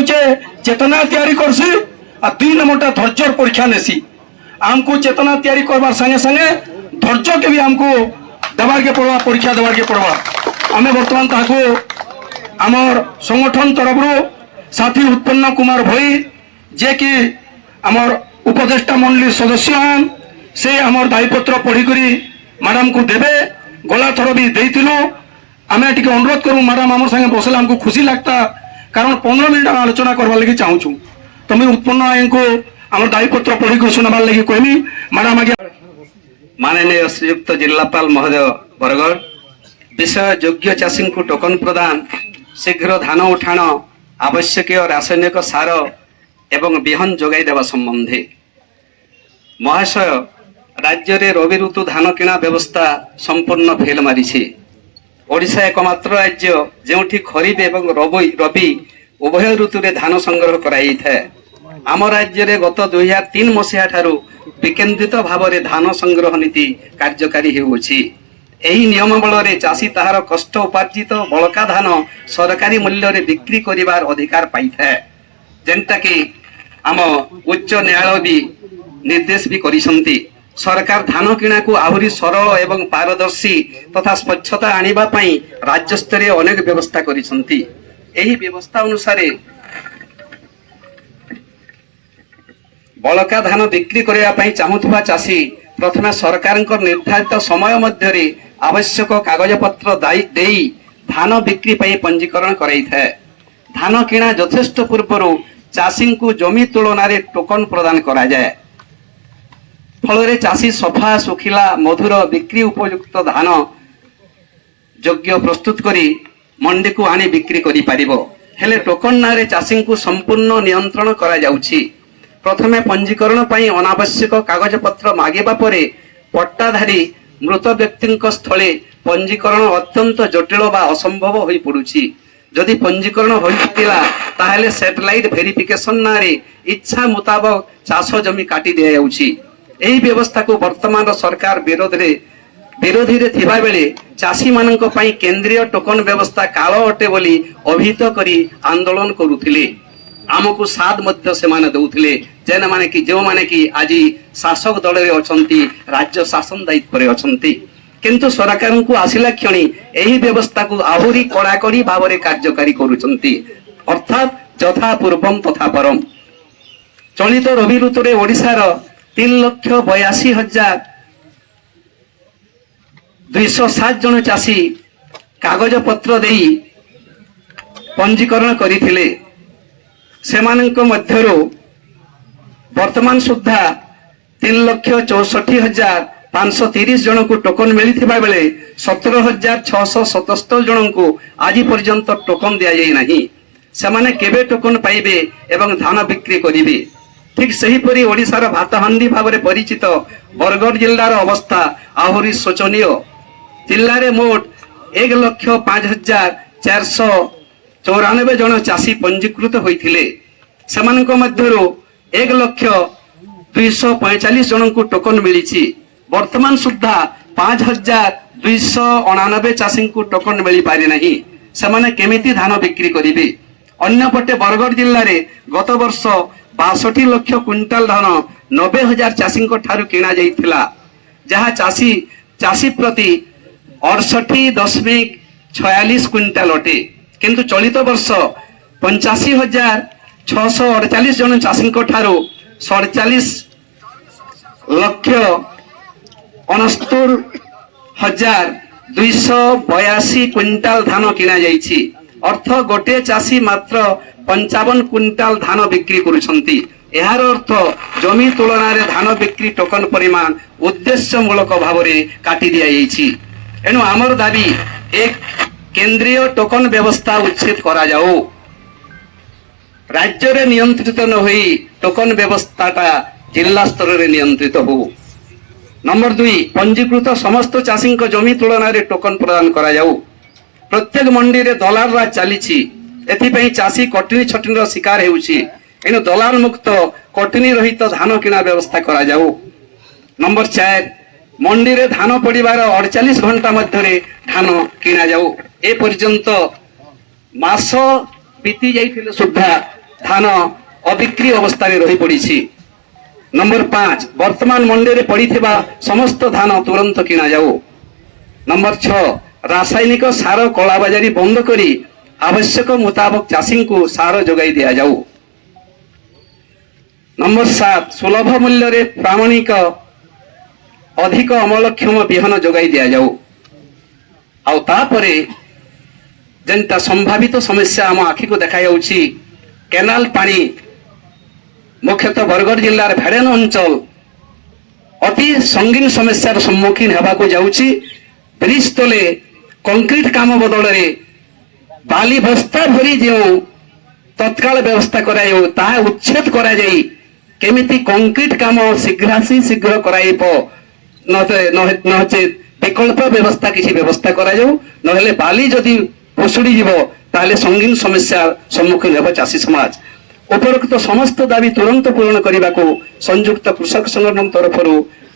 हूँ चेतना तैयारी करसी और 2 नंबरटा धैर्य परीक्षा नेसी आमको चेतना तैयारी करवार संगे संगे धैर्य के भी हमको देवार के पड़वा परीक्षा देवार के पड़वा आमे वर्तमान ताको आमर संगठन तरफ साथी उत्पन्न कुमार भई जे कि आमर उपदेष्टा मंडली सदस्य हैं से आमर दायीपत्र पढ़ी करी मैडम को देवे गला थर भी देइतिलु आमे टिके अनुरोध करूँ मैडम आम संगे बसले हमको खुशी लगता कारण 15 मिनट आलोचना करवार लगी चाहूँ तो मैं उत्पन्न आई को आम दायीपत्र पढ़ी कर सुनाबार लगी कहमी मैडम आगे माननीय श्रीयुक्त जिलापाल महोदय बरगढ़ विषय योग्य चाषी को टोकन प्रदान शीघ्र धान उठाण आवश्यक रासायनिक सार एवं बिहन जोगाई देवा संबंधी महाशय राज्य रे रवि ऋतु धान किणा व्यवस्था संपूर्ण फेल मारी ओडिशा एकमात्र राज्य जेउठी खरीफ एवं रबी उभय ऋतु रे धान संग्रह कराई थाए आम राज्य रे गत 2003 मसीहा ठारू विकेंद्रित भाव में धान संग्रह नीति कार्यकारी होउछि एही नियम बल रे चाषी ताहार कष्ट उपार्जित बलका धान सरकारी मूल्य रे बिक्री करिवार अधिकार पाई थाए जेंटा कि आम उच्च न्यायालय भी निर्देश भी करिसंती सरकार धान किणा को आहुरी सरल एवं पारदर्शी तथा स्वच्छता आनिबा पई राज्य स्तरीय अनेक व्यवस्था करिसंती एही व्यवस्था अनुसार बलका धान बिक्री करने पई चाहूथबा चाषी प्रथमे सरकार निर्धारित समय मध्य आवश्यक कागज पत्र देई धान बिक्री पई पंजीकरण कराई थाए धान किणा यथेष्ट पूर्व चाषी को जमी तुलन में टोकन प्रदान करा जाए फल चाषी सफा सुखिला मधुर बिक्री उपयुक्त धान योग्य प्रस्तुत करी मंडी को आनी बिक्री करि परिबो हेले टोकन नारे चाषी को संपूर्ण नियंत्रण करा जाउछि प्रथमे पंजीकरण पई अनावश्यक कागज पत्र मागेबा परे पट्टाधारी मृत व्यक्ति स्थले पंजीकरण अत्यंत जटिल बा असंभव होई पड़ुछि जदि पंजीकरण होइतिला ताहेले सैटेलाइट वेरिफिकेशन नारे इच्छा मुताबक चाष जमी काटी दिया जाउछि एही व्यवस्था को वर्तमान सरकार विरोधी रे थिबा बेले चाषी मानक पई केंद्रीय टोकन व्यवस्था काल अटे बोली अभिहित करी आंदोलन करुथिले आमको साथ मध्य से माने दउथिले जेना माने कि जो माने कि आज शासक दल रे अछंती राज्य शासन दायित्व रे अछंती किंतु सरकार को आसिला क्षणी एही व्यवस्था को आहुरी कड़ाकड़ी भाव में कार्यकारी करुचंती अर्थात यथा पूर्वम तथा परम चलित रवि ऋतु रे ओडिसा रो 3,82,207 जन चाषी कागज पत्र देई पंजीकरण करिथिले सेमानक मध्यरो वर्तमान सुद्धा 3,64,530 जन को टोकन मिली बेले 17,677 जन को आज पर्यंत टोकन दिया जाए नहीं सेमाने केबे टोकन पाइबे एवं धान बिक्री करिवे ठीक सही परी ओडिशार भातहांडी भाव में परिचित बरगढ़ जिल्लार अवस्था आहुरी शोचनीय जिल्ला रे मोट 1,05,494 जन चाषी पंजीकृत होइथिले सेमानक मध्यरो 1,02,45 जन को टोकन मिली वर्तमान सुद्धा 5,299 चाषी को टोकन मिली पारि नहीं सेमाने केमिति धान बिक्री करिवे अन्यपटे बरगढ़ जिल्ला रे गत वर्ष 62 लाख क्विंटाल धान 90,000 चाषी ठारू किना जाइथिला जहाँ चाषी प्रति 68.46 क्विंटाल अटे किंतु चलित वर्ष 85,648 जन चाषी ठारू 47,69,282 क्विंटाल धान किना जाइछि अर्थ गोटे चाषी मात्र 55 क्विंटाल धान बिक्री करुछंती एहार अर्थ जमी तुलन में धान बिक्री टोकन परिमाण उद्देश्यमूलक भाव में काटी दिया जाइछि एणु आमर दाबी एक केंद्रीय टोकन व्यवस्था उच्छेद करा जाओ राज्य रे नियंत्रित न होई टोकन व्यवस्थाटा जिला स्तर रे नियंत्रित हो नंबर 2 पंजीकृत समस्त चाषी जमी तुलन में टोकन प्रदान करा जाओ प्रत्येक मंडी रे दलाल राज चली एथिपई चाषी कटनी छटनी शिकार हेउछि एणु दलाल मुक्त कटनी रहित धान किणा व्यवस्था करा जाओ नंबर 4 मंडी रे धान पड़िबार 48 घंटा मध्य धान किणा जाओ ए पर्यंत मास बीती जाइथिले सुद्धा ଧାନ ଅବିକ୍ରି ଅବସ୍ଥାରେ ରହି ପଡ଼ିଛି। ନମ୍ବର 5, ବର୍ତ୍ତମାନ ମଣ୍ଡିରେ ପଡ଼ିଥିବା ସମସ୍ତ ଧାନ ତୁରନ୍ତ କିଣା ଯାଉ। ନମ୍ବର 6, ରାସାୟନିକ ସାର କଳାବଜାରୀ ବନ୍ଦ କରି ଆବଶ୍ୟକ ମୁତାବକ ଚାଷୀଙ୍କୁ ସାର ଯୋଗାଇ ଦିଆଯାଉ। ନମ୍ବର 7, ସୁଲଭ ମୂଲ୍ୟରେ ପ୍ରାମାଣିକ ଅଧିକ ଅମଳକ୍ଷମ ବିହନ ଯୋଗାଇ ଦିଆଯାଉ। ଆଉ ତାପରେ ଯେନ୍ତା ସମ୍ଭାବିତ ସମସ୍ୟା ଆମ ଆଖିକୁ ଦେଖାଯାଉଛି, କେନାଲ ପାଣି ମୁଖ୍ୟତଃ ବରଗଡ଼ ଜିଲ୍ଲାର ଭେଡେନ ଅଞ୍ଚଳ ଅତି ସଙ୍ଗୀନ ସମସ୍ୟାର ସମ୍ମୁଖୀନ ହେବାକୁ ଯାଉଛି। ବ୍ରିଜ ତଳେ କଂକ୍ରିଟ କାମ ବଦଳରେ ବାଲି ବସ୍ତା ଭରି ଯେଉଁ ତତ୍କାଳ ବ୍ୟବସ୍ଥା କରାଯାଉ ତାହା ଉଚ୍ଛେଦ କରାଯାଇ କେମିତି କଂକ୍ରିଟ କାମ ଶୀଘ୍ର କରାଇବ, ନଚେତ ବିକଳ୍ପ ବ୍ୟବସ୍ଥା କିଛି ବ୍ୟବସ୍ଥା କରାଯାଉ। ନହେଲେ ବାଲି ଯଦି ପୋଷୁଡ଼ି ଯିବ ତାହେଲେ ସଙ୍ଗୀନ ସମସ୍ୟାର ସମ୍ମୁଖୀନ ହେବ ଚାଷୀ ସମାଜ। ଉପରୋକ୍ତ ସମସ୍ତ ଦାବି ତୁରନ୍ତ ପୂରଣ କରିବାକୁ ସଂଯୁକ୍ତ କୃଷକ ସଂଗଠନ ତରଫରୁ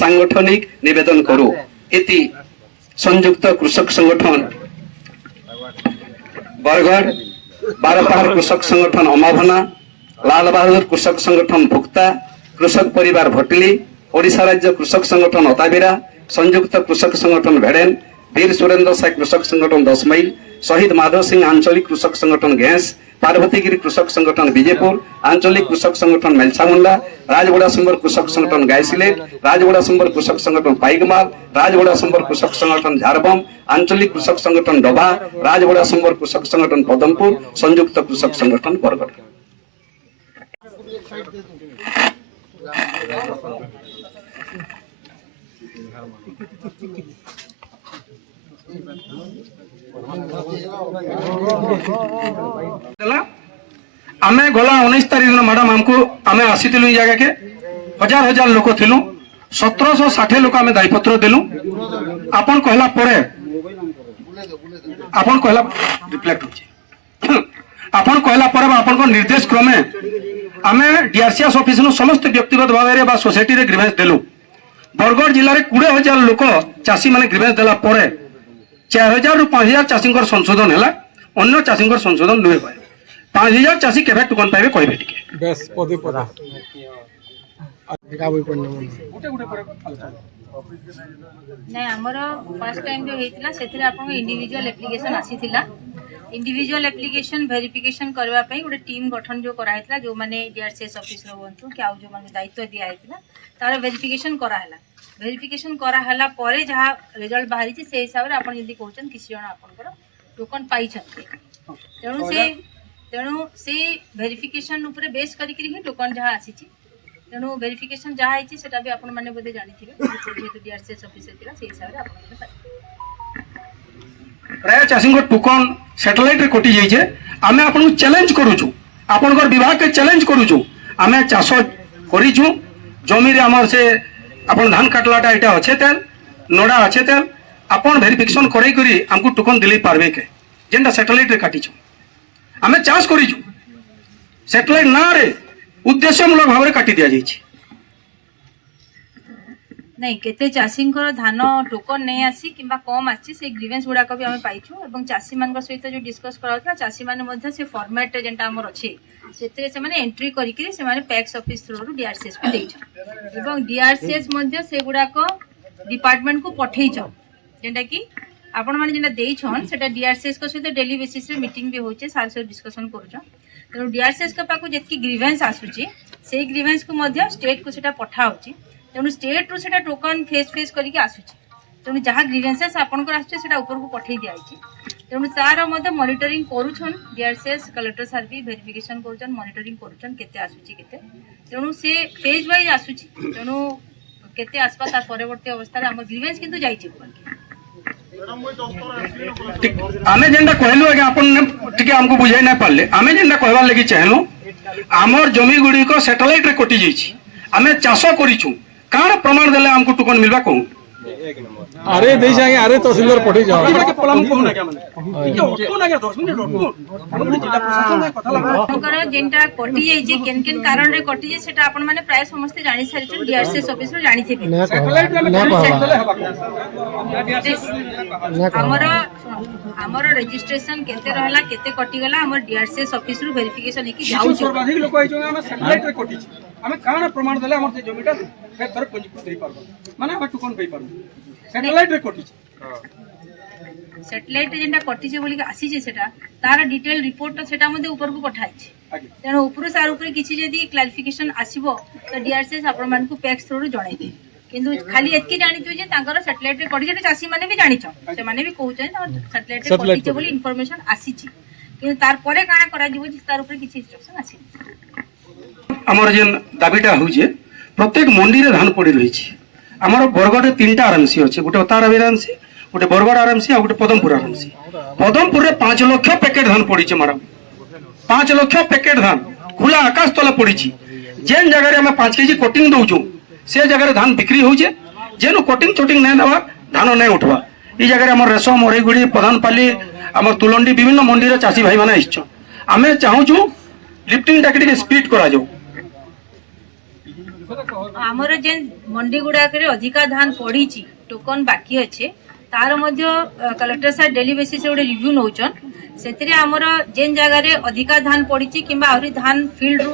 ସାଂଗଠନିକ ନିବେଦନ କରୁ। ଏତି ସଂଯୁକ୍ତ କୃଷକ ସଂଗଠନ ବରଗଡ଼, ବାରପାହାର କୃଷକ ସଂଗଠନ ଅମାଭନା, ଲାଲ ବାହାଦୁର କୃଷକ ସଂଗଠନ ଭୁକ୍ତା, କୃଷକ ପରିବାର ଭଟଲି, ଓଡ଼ିଶା ରାଜ୍ୟ କୃଷକ ସଂଗଠନ ଅତାବିରା, ସଂଯୁକ୍ତ କୃଷକ ସଂଗଠନ ଭେଡେନ, ବୀର ସୁରେନ୍ଦ୍ର ସାଏ କୃଷକ ସଂଗଠନ 10 ମାଇଲ, শহীদ মাধব সিং আঞ্চলিক কৃষক সংগঠন ঘেঁস, পার্বতীগিরি কৃষক সংগঠন বিজেপুর, আঞ্চলিক কৃষক সংগঠন মেলছামুন্ডা, রাজগোড়া সম্বর কৃষক সংগঠন গাইসিলেট, রাজগোড়া সম্বর কৃষক সংগঠন পাইকমাল, রাজগোড়া সম্বর কৃষক সংগঠন ঝাড়বম, আঞ্চলিক কৃষক সংগঠন ডোভা, রাজগোড়া সম্বর কৃষক সংগঠন পদমপুর, সংযুক্ত কৃষক সংগঠন বরগড়। आमे गला 19 तारीख दिन मैडम हमको आमे आसीलु जगह के हजार हजार लोक थिलु 1760 लोक आमे दायपत्र देलु। आपन कहला परे आपन कहला रिफ्लेक्ट होची आपन कहला परे आपन को निर्देश क्रमे आमे डीआरसीएस ऑफिस नु समस्त व्यक्तिगत भाव रे बा सोसाइटी रे ग्रीवेंस देलु। बरगड़ जिल्ला रे 20,000 लोक चासी माने ग्रीवेंस देला परे 4,000 रु 5,000 चासी संशोधन है, अन्य चासी संशोधन नुहे पाए। 5,000 चासी केवे टोकन पाइबे कहबे टिके बेस पदे पदा नहीं हमर फर्स्ट टाइम जो हेतिला सेथिरे आपन इंडिविजुअल एप्लीकेशन आसीथिला। इंडिविजुअल एप्लीकेशन वेरिफिकेशन करबा पई गोटे टीम गठन जो करा हेतिला, जो माने डीआरसीएस ऑफिस रो होंतु कि आउ जो माने दायित्व दिया हेतिला तार वेरिफिकेशन करा हला। वेरिफिकेशन करा हला परे जहा रिजल्ट बाहरी छी से हिसाब रे आपन जदी कहउछन किसी जण आपनकर टोकन पाई छथि। तेणु से वेरिफिकेशन ऊपर बेस करिक ही टोकन जहा आसी छी। तेणु वेरिफिकेशन जहा आइछि सेटा भी आपन माने बोधे जानि थिबे जेतु डीआरसीएस ऑफिस हेतिला से हिसाब रे आपन माने पाइ। प्राय चासी टोकन सैटेलाइट रे कटि जाइछे। आमे आपन चैलेंज करूछु, आपनकर विभाग के चैलेंज करूछु। आमे चाष करिछु जमी रे हमर से आपन धान काटलाटा एटा अच्छे तेल नोडा अच्छे तेल आपन वेरिफिकेशन करै करी हमको टोकन दिले पारबे के जेंटा सैटेलाइट रे काटिछु। आमे चाष करिछु सैटेलाइट ना रे उद्देश्यमूलक भाव रे काटि दिया जाइछि। नहीं केते चासी धान टोकन नहीं आसी किंबा कम आसी से ग्रीवेंस गुड़ा भी आम पाइछु एवं चासी मान सहित जो डिस्कस करा चासी मैंने से फॉर्मेट जेनटा आमर अच्छे से एंट्री करिक से पैक्स ऑफिस थ्रू डीआरसीएस को देइछ एवं डीआरसीएस से गुड़ाक डिपार्टमेंट को पठेइछ जेनटा कि आपण मैंने जेनटा देइछन सेटा डीआरसीएस को सहित डेली बेसिस रे मीटिंग भी होचे सार सहित डिस्कशन करूछ। तेणु डीआरसीएस के पाखु जेतकी ग्रीवेंस आसुची से ग्रीवेंस को मध्य स्टेट को सेटा पठा होची। तेणु स्टेट रू से टोकन फेस करके आसूची। तेणु जहाँ ग्रीवेंसेस आपंकर आसा ऊपर को पठे दिखाई। तेणु तार मॉनिटरिंग करुछन डीआरसीएस कलेक्टर सार भी वेरिफिकेशन करुछन मॉनिटरिंग करुछन केते आसूची केते। तेणु से फेज वाइज आसूची। तेणु केते आसपा तार परवर्ती अवस्था रे हमर ग्रीवेंस किंतु जाईची। आमे जेंडा कहलु आगे आपन टिके हमको बुझाई ना पारले। आमे जेंडा कहबार लागि चाहलु हमर जमी गुडी को सैटेलाइट रे कटि जाईची। आमे चाष करिछु काण प्रमाण देले हमको टोकन मिलबा कहू। अरे दे जाएंगे अरे तहसीलदार पठे जाओ ଆପଣଙ୍କର ଯେନ୍ଟା କଟି ଯାଇଛି କେନ୍ କେନ୍ କାରଣରେ କଟି ଯାଇଛି ସେଟା ଆପଣ ମାନେ ପ୍ରାୟ ସମସ୍ତେ ଜାଣି ସାରିଛନ୍ତି ଡିଆରସିଏସ୍ ଅଫିସରୁ ଜାଣିଥିବେ ଆମର ରେଜିଷ୍ଟ୍ରେସନ କେତେ रहला କେତେ କଟିଗଲା ଆମର ଡିଆରସିଏସ୍ ଅଫିସରୁ ଭେରିଫିକେସନ ହେଇକି ଯାଉଛି ସର୍ବାଧିକ ଲୋକ ହେଇଛନ୍ତି ଆମେ ସାଟେଲାଇଟରେ କଟିଛି ଆମେ କାଣା ପ୍ରମାଣ ଦେଲେ ଆମର ସେ ଜମିଟା ଫେର ଥରେ ପଞ୍ଜୀକୃତ ହେଇପାରିବ ମାନେ ଆମେ ଟୁକନ ପାଇପାରିବୁ ସାଟେଲାଇଟରେ କଟିଛି सैटेलाइट जेनटा कटिছে बोली आसीছে সেটা তার ডিটেল রিপোর্ট সেটা মধ্যে উপরকু পঠাইছে তেণু উপরু সার উপরে কিছু যদি ক্লারিফিকেশন আসিবো তো ডিআরসিএস আপন মানকু পেক্স থ্রু জଣାইবে কিন্তু খালি এতকি জানিতু যে তাଙ୍କର স্যাটেলাইট রে কটি যেটা চাষী মানে भी জানিছ সে মানে भी कहउछन স্যাটেলাইট রে কটিছে बोली ইনফরমেশন আসিছি কিন্তু তারপরে কানা করা দিব যে তার উপরে কিছু ইনস্ট্রাকশন আসি আমার যেন দাবিটা হচ্ছে প্রত্যেক মন্ডিরে ধান পড়ি রয়েছে আমার বরগড়ে 3টা আরএমসি আছে গোটে তার আরএমসি गोटे बरगढ़ आरएमसी और गोटे पदमपुर आरएमसी पदमपुर रे 5 लाख पैकेट धान पड़ी मैडम 5 लाख पैकेट धान खुला आकाश तले पड़ी जेन जगह रे 5 केजी कोटिंग दउछु से जगह धान बिक्री होजे जेनु कोटिंग चोटिंग नहीं देवा धान नहीं उठवा ई जगह हमर रेशम मोरेगुड़ी प्रधानपाली हमर तुलंडी विभिन्न मंडी रे चासी भाई माने आइछ आमे चाहूछु लिफ्टिंग टाके स्पीड करा जाऊ हमर जेन मंडी गुडा करे अधिका धान पड़ी टोकन बाकी अच्छे तार मध्य कलेक्टर सार डेली बेसिस गोटे रिव्यू नौचन से जेन जगह रे अधिका धान पड़ी किंबा आहरी धान फील्ड रु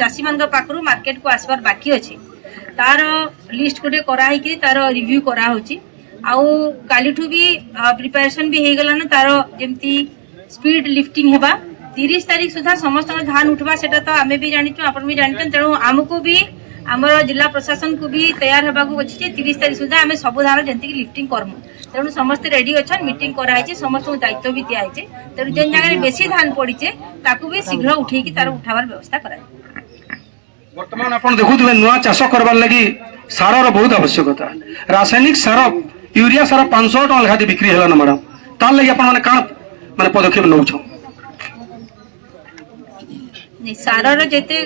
चाषी मान पाखु मार्केट को आसबार बाकी अच्छे तार लिस्ट गोटे कराई तार रिव्यू करा होची आउ कालीठू भी प्रिपरेशन भी हो गलान तार जमती स्पीड लिफ्टिंग हेबा 30 तारीख सुधा समस्त धान उठवा सेटा तो आमे भी जानिछु आपण भी जानिछन तेणु आमको भी आमर जिला प्रशासन को भी तैयार होगा अच्छे 30 तारीख सुधा आम सब धान जमी लिफ्टिंग करमु तेणु समस्ते रेडी अच्छा मीटिंग कराई समस्त दायित्व भी दिखाई तेणु जेन जगह बेसी धान पड़ीचे ताकू भी शीघ्र उठे तार उठावर व्यवस्था कराई वर्तमान आपण देखुथिबे नुआ चाष करबार लागि सारर बहुत आवश्यकता रासायनिक सार यूरिया सार 500 टका लेखा बिक्री होला ना मैडम तार लागि आपण माने काण माने पदक्षेप नउछो सारर जेते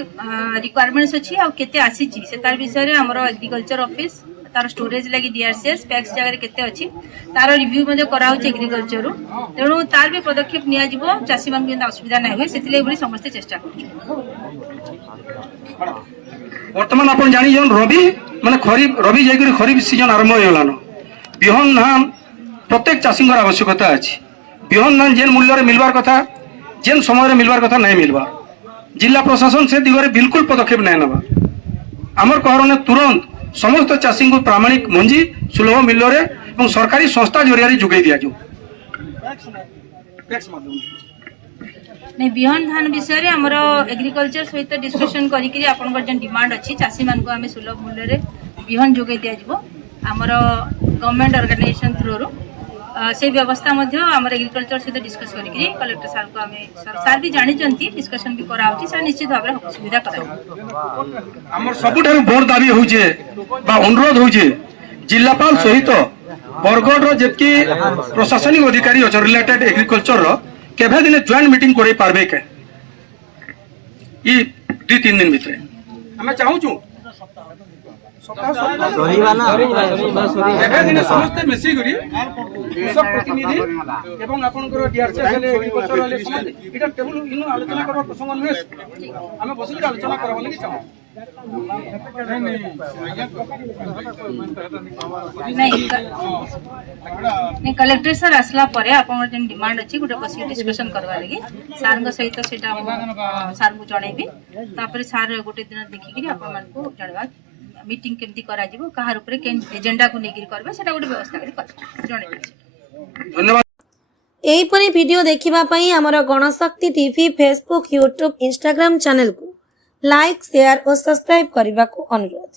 रिक्वायरमेंट्स अच्छी आ केते आसीची से तार विषय रे हमरो एग्रीकल्चर ऑफिस तार स्टोरेज लागि डीआरसीएस पैक्स जगह केते अछि तार रिव्यू मध्ये कराउ छै एग्रीकल्चर तेणु तार भी पदक्षेप निया जिवो चासी मान के असुविधा नै होय सेतिले बोली समस्त चेष्टा करछु वर्तमान आपण जानि जन रबी माने खरीफ रबी जाय करी खरीफ सीजन आरंभ होलान बिहन धान प्रत्येक चासी आवश्यकता अछि बिहन धान जेन मूल्य रे मिलबार कथा जेन समय रे मिलबार कथा नै मिलबा जिला प्रशासन से दिगरे बिल्कुल पदक्षेप नहीं नवा आमर कहरने तुरंत समस्त चाषी को प्रामाणिक मंजी सुलभ मूल्य रे और सरकारी संस्था जरिया जोगे दिया जो नहीं बिहन धान विषय रे हमर एग्रीकल्चर सहित डिस्कशन करी कि आपन जन डिमांड अछि चाषी मान को हमें सुलभ मूल्य रे बिहन जोगे दिया जिवो हमर गवर्नमेंट ऑर्गेनाइजेशन थ्रू रो से व्यवस्था मध्य हमर एग्रीकल्चर सहित डिस्कस करी कलेक्टर सार को हमें सार भी जानि चंती डिस्कशन भी करा होची से निश्चित भाव रे सुविधा करा हमर सबुठार बोर्ड दाबी होजे बा अनुरोध होजे जिलापाल सहित बरगढ़ रो जेतकी प्रशासनिक अधिकारी अछ रिलेटेड एग्रीकल्चर रो केभे दिन जॉइंट मीटिंग करे पारबे के ई 2-3 दिन भितरे हमें चाहू छु समस्त मिसी करी कृषक प्रतिनिधि एवं आपनकर डीआरसीएस ले एग्रीकल्चर ले समस्त इटा टेबल इनो आलोचना करबा प्रसंग नुहे हमें बसि के आलोचना करबा लागि चाहू नहीं कलेक्टर सर आसला परे आपन जन डिमांड अछि गुटे बसि डिस्कशन करबा लागि सार को सहित सेटा सार को जणाइबी तापर सार गुटे दिन देखि कि आपन मान को जणवा मीटिंग केमती करा जिवो कहार ऊपर के एजेंडा को नेगिर करबे सेटा गुटे व्यवस्था करी कर जणाइबी धन्यवाद एहीपरि वीडियो देखिबा पई हमर Ganashakti TV Facebook YouTube Instagram channel को लाइक शेयर और सब्सक्राइब करबा को अनुरोध।